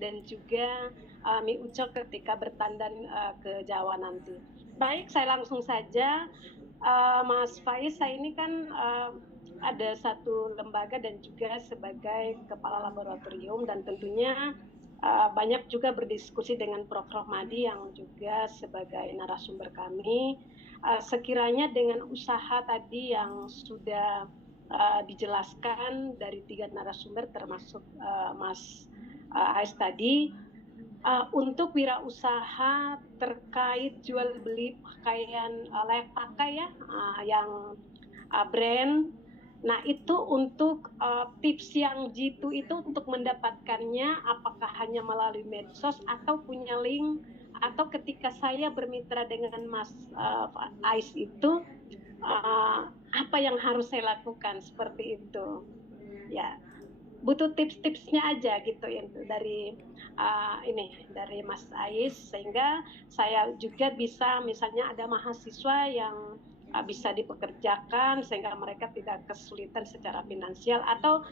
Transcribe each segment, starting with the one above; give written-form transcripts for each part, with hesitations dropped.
dan juga mie ucok ketika bertandan ke Jawa nanti. Baik, saya langsung saja. Mas Faiz, saya ini kan ada satu lembaga dan juga sebagai kepala laboratorium, dan tentunya banyak juga berdiskusi dengan Prof. Rohmadi yang juga sebagai narasumber kami. Sekiranya dengan usaha tadi yang sudah dijelaskan dari 3 narasumber termasuk Mas Ais tadi, untuk wirausaha terkait jual beli pakaian layak pakai ya, yang brand. Nah, itu untuk tips yang jitu itu untuk mendapatkannya apakah hanya melalui medsos atau punya link, atau ketika saya bermitra dengan Mas Ais itu apa yang harus saya lakukan, seperti itu. Ya, butuh tips-tipsnya aja gitu ya dari dari Mas Ais, sehingga saya juga bisa, misalnya ada mahasiswa yang bisa dipekerjakan sehingga mereka tidak kesulitan secara finansial, atau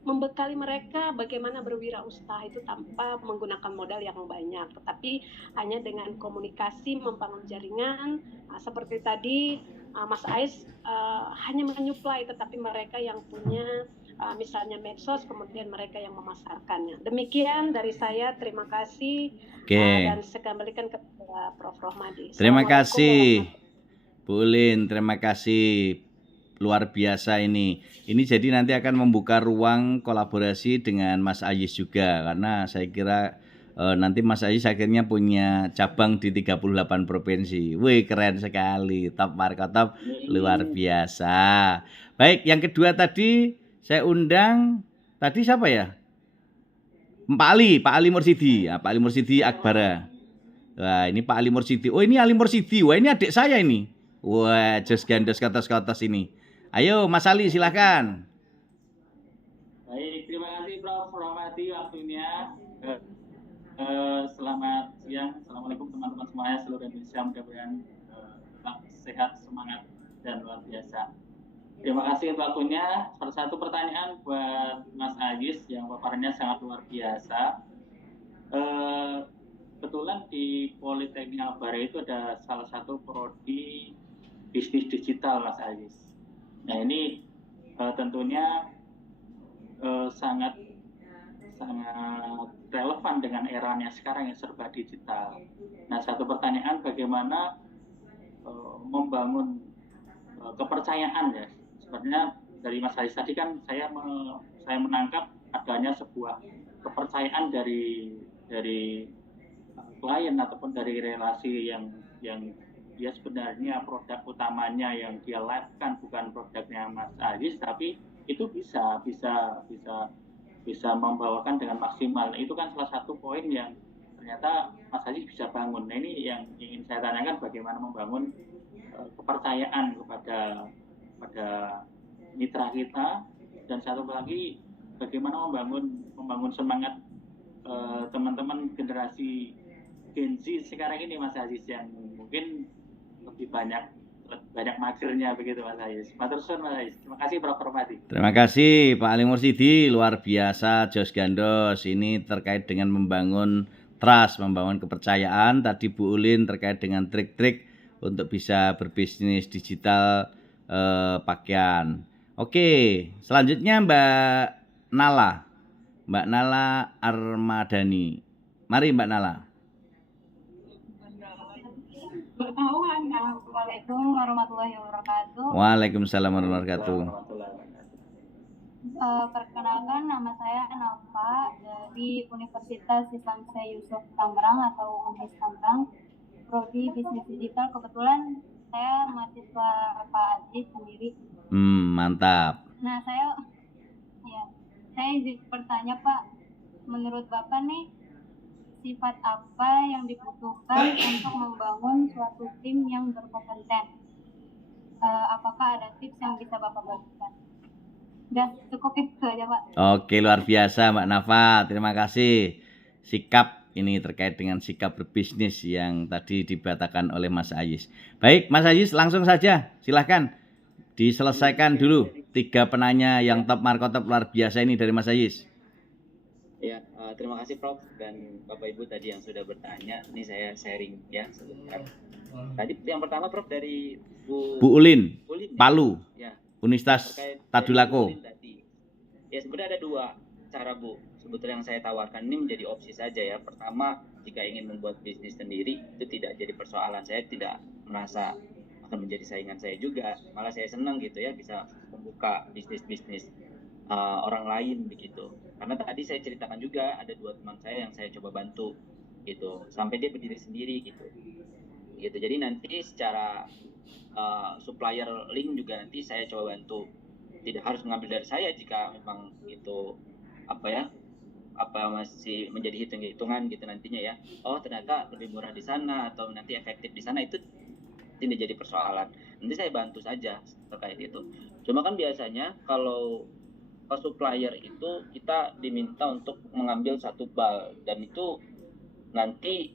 membekali mereka bagaimana berwirausaha itu tanpa menggunakan modal yang banyak, tetapi hanya dengan komunikasi, membangun jaringan. Seperti tadi Mas Ais hanya menyuplai, tetapi mereka yang punya misalnya medsos, kemudian mereka yang memasarkannya. Demikian dari saya, terima kasih. Dan saya kembalikan kepada Prof. Rohmadi. Terima kasih Bu Ulin, terima kasih. Luar biasa ini. Ini jadi nanti akan membuka ruang kolaborasi dengan Mas Ais juga, karena saya kira nanti Mas Ais akhirnya punya cabang di 38 provinsi. Wih, keren sekali. Top Markotop, luar biasa. Baik, yang kedua tadi saya undang, tadi siapa ya? Pak Ali Mursidi. Pak Ali Mursidi Akbara. Wah, ini Pak Ali Mursidi. Oh, ini Ali Mursidi. Wah, ini adik saya ini. Wah, just gandos katas-katas ini. Ayo Mas Ali, silakan. Baik, terima kasih Prof. Rohmadi waktunya. Selamat siang, Assalamualaikum teman-teman semuanya seluruh Indonesia, mudah-mudahan sehat, semangat, dan luar biasa. Terima kasih untuk waktunya. Satu pertanyaan buat Mas Ais yang paparannya sangat luar biasa. Kebetulan di Politeknik Akbara itu ada salah satu prodi bisnis digital, Mas Ais. Nah, ini tentunya sangat relevan dengan eranya sekarang yang serba digital. Nah, satu pertanyaan, bagaimana membangun kepercayaan ya. Sebenarnya dari Mas Ais tadi kan saya menangkap adanya sebuah kepercayaan dari klien ataupun dari relasi yang dia sebenarnya produk utamanya yang dia live-kan bukan produknya Mas Ais, tapi itu bisa membawakan dengan maksimal. Itu kan salah satu poin yang ternyata Mas Ais bisa bangun. Nah, ini yang ingin saya tanyakan, bagaimana membangun kepercayaan kepada mitra kita, dan satu lagi bagaimana membangun semangat teman-teman generasi Gen Z sekarang ini, Mas Ais, yang mungkin lebih banyak magernya begitu, Mas Ais. Matur suwun, Mas Ais. Terima kasih Prof. Rohmadi. Terima kasih Pak Ali Mursidi, luar biasa jos gandos. Ini terkait dengan membangun trust, membangun kepercayaan. Tadi Bu Ulin terkait dengan trik-trik untuk bisa berbisnis digital pakaian. Oke, selanjutnya Mbak Nala Armadani. Mari Mbak Nala. Assalamualaikum warahmatullahi wabarakatuh. Waalaikumsalam warahmatullahi wabarakatuh. Perkenalkan, nama saya Nafa dari Universitas Islam Yusuf Tangerang atau UNIS Tangerang, prodi bisnis digital. Kebetulan saya mahasiswa Pak Aziz sendiri. Mantap. Nah, saya izin bertanya Pak, menurut Bapak nih, sifat apa yang dibutuhkan untuk membangun suatu tim yang berkompeten? Apakah ada tips yang bisa Bapak bagikan? Udah cukup itu aja Pak. Oke, luar biasa Mbak Nafa, terima kasih. Sikap ini terkait dengan sikap berbisnis yang tadi dibatakan oleh Mas Ais. Baik Mas Ais, langsung saja silahkan diselesaikan dulu 3 penanya yang top markotop luar biasa ini dari Mas Ais. Ya, terima kasih Prof dan Bapak Ibu tadi yang sudah bertanya. Ini saya sharing ya sebentar. Tadi yang pertama Prof dari Bu Ulin, Ulin Palu, ya, Universitas terkait dari Bu Tadulako. Ulin tadi. Ya sebenarnya ada dua cara Bu sebetulnya yang saya tawarkan, ini menjadi opsi saja ya. Pertama, jika ingin membuat bisnis sendiri itu tidak jadi persoalan, saya tidak merasa akan menjadi saingan saya juga, malah saya senang gitu ya bisa membuka bisnis-bisnis orang lain begitu. Karena tadi saya ceritakan juga ada 2 teman saya yang saya coba bantu gitu sampai dia berdiri sendiri gitu. Jadi nanti secara supplier link juga nanti saya coba bantu. Tidak harus mengambil dari saya jika memang itu masih menjadi hitung-hitungan gitu nantinya ya. Oh ternyata lebih murah di sana atau nanti efektif di sana, itu tidak jadi persoalan. Nanti saya bantu saja terkait itu. Cuma kan biasanya kalau ke supplier itu kita diminta untuk mengambil 1 bal, dan itu nanti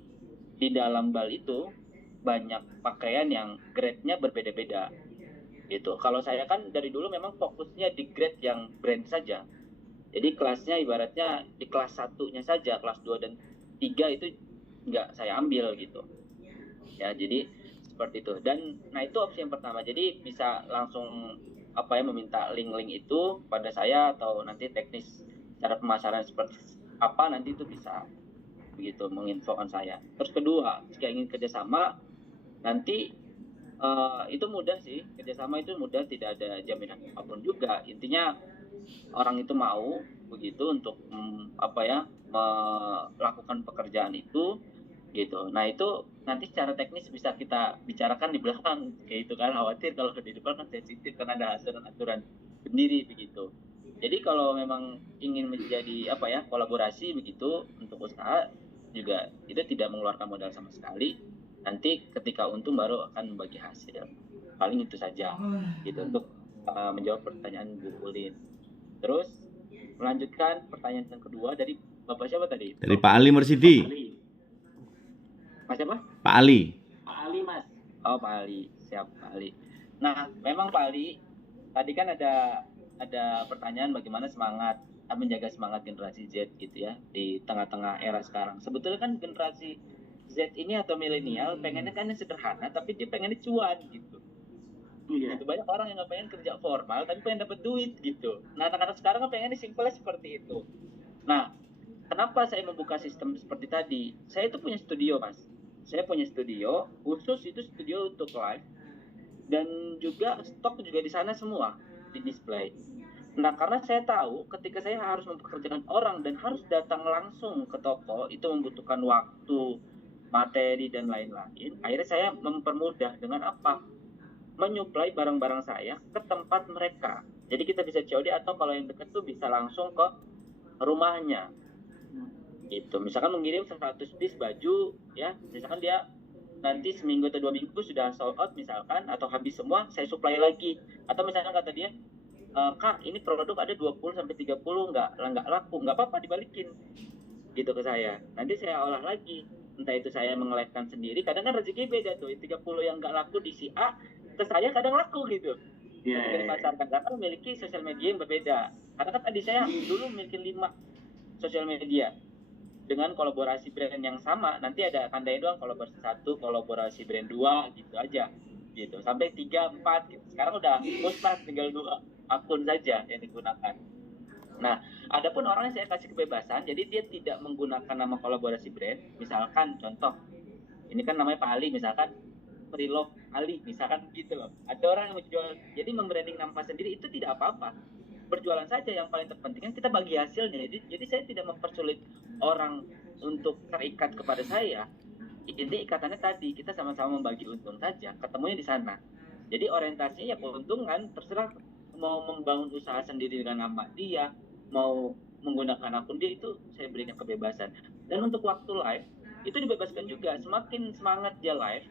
di dalam bal itu banyak pakaian yang grade-nya berbeda-beda gitu. Kalau saya kan dari dulu memang fokusnya di grade yang brand saja. Jadi kelasnya ibaratnya di kelas 1-nya saja, kelas 2 dan 3 itu nggak saya ambil gitu. Ya, jadi seperti itu. Dan nah itu opsi yang pertama. Jadi bisa langsung meminta link-link itu pada saya, atau nanti teknis cara pemasaran seperti apa nanti itu bisa begitu menginfokan saya. Terus kedua, jika ingin kerjasama nanti itu mudah sih, kerjasama itu mudah, tidak ada jaminan apapun juga. Intinya orang itu mau begitu untuk melakukan pekerjaan itu gitu. Nah itu nanti secara teknis bisa kita bicarakan di belakang kayak itu kan, khawatir kalau di depan kan sensitif karena ada aturan sendiri begitu. Jadi kalau memang ingin menjadi kolaborasi begitu untuk usaha juga, itu tidak mengeluarkan modal sama sekali. Nanti ketika untung baru akan membagi hasil. Paling itu saja gitu untuk menjawab pertanyaan Bu Ulin. Terus melanjutkan pertanyaan yang kedua dari Bapak siapa tadi? Dari Pak Ali Mersidi. Mas siapa? Pak Ali. Pak Ali Mas. Oh Pak Ali, siap Pak Ali. Nah memang Pak Ali tadi kan ada pertanyaan bagaimana menjaga semangat generasi Z gitu ya di tengah-tengah era sekarang. Sebetulnya kan generasi Z ini atau milenial pengennya kan yang sederhana, tapi dia pengennya cuan gitu. Iya. Gitu. Banyak orang yang nggak pengen kerja formal tapi pengen dapat duit gitu. Nah anak-anak sekarang kan pengennya simpelnya seperti itu. Nah kenapa saya membuka sistem seperti tadi? Saya itu punya studio Mas. Saya punya studio khusus, itu studio untuk live, dan juga stok juga di sana semua di display. Nah karena saya tahu ketika saya harus mempekerjakan orang dan harus datang langsung ke toko, itu membutuhkan waktu, materi dan lain-lain. Akhirnya saya mempermudah dengan apa? Menyuplai barang-barang saya ke tempat mereka. Jadi kita bisa COD, atau kalau yang dekat tuh bisa langsung ke rumahnya. Gitu. Misalkan mengirim 100 piece baju ya, misalkan dia nanti seminggu atau 2 minggu sudah sold out misalkan, atau habis semua, saya supply lagi. Atau misalkan kata dia, Kak ini produk ada 20 sampai 30 nggak laku, nggak apa-apa dibalikin gitu ke saya, nanti saya olah lagi. Entah itu saya mengelekkan sendiri, kadang kan rezeki beda tuh, 30 yang nggak laku di si A ke saya kadang laku gitu. Ketika dipasarkan, karena memiliki sosial media yang berbeda. Karena kan tadi saya dulu memiliki 5 sosial media dengan kolaborasi brand yang sama. Nanti ada tandanya doang, kolaborasi 1, kolaborasi brand 2 gitu aja gitu, sampai 3, 4 gitu. Sekarang udah musnah, tinggal 2 akun saja yang digunakan. Nah adapun orang yang saya kasih kebebasan, jadi dia tidak menggunakan nama kolaborasi brand. Misalkan contoh, ini kan namanya Pak Ali misalkan, Freelove Ali misalkan gitu loh. Ada orang yang menjual, jadi membranding nama sendiri itu tidak apa-apa, berjualan saja, yang paling terpenting kan kita bagi hasilnya. Jadi saya tidak mempersulit orang untuk terikat kepada saya. Ini ikatannya tadi, kita sama-sama membagi untung saja, ketemunya di sana. Jadi orientasinya ya keuntungan, terserah mau membangun usaha sendiri dengan nama dia, mau menggunakan akun dia, itu saya berikan kebebasan. Dan untuk waktu live itu dibebaskan juga, semakin semangat dia live,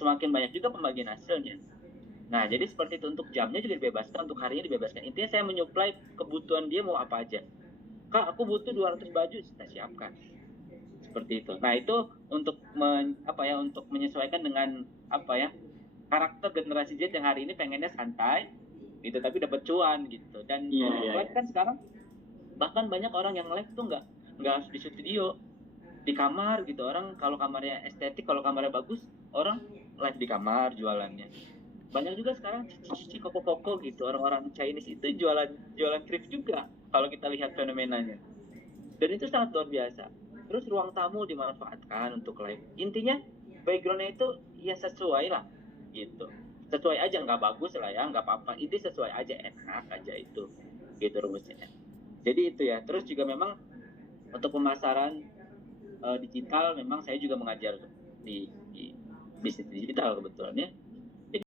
semakin banyak juga pembagian hasilnya. Nah jadi seperti itu, untuk jamnya juga dibebaskan, untuk harinya dibebaskan. Intinya saya menyuplai kebutuhan dia mau apa aja. Kak aku butuh 200 baju, kita siapkan. Seperti itu. Nah itu untuk untuk menyesuaikan dengan karakter generasi Z yang hari ini pengennya santai gitu tapi dapat cuan gitu. Dan live kan sekarang bahkan banyak orang yang live tuh nggak harus di studio, di kamar gitu. Orang kalau kamarnya estetik, kalau kamarnya bagus, orang live di kamar jualannya. Banyak juga sekarang cici koko-koko gitu, orang-orang Chinese itu jualan thrift juga kalau kita lihat fenomenanya. Dan itu sangat luar biasa. Terus ruang tamu dimanfaatkan untuk live. Intinya backgroundnya itu ya sesuai lah gitu. Sesuai aja, nggak bagus lah ya, nggak apa-apa. Itu sesuai aja, enak aja itu. Gitu rumusnya. Jadi itu ya. Terus juga memang untuk pemasaran digital memang saya juga mengajar di bisnis digital kebetulan ya.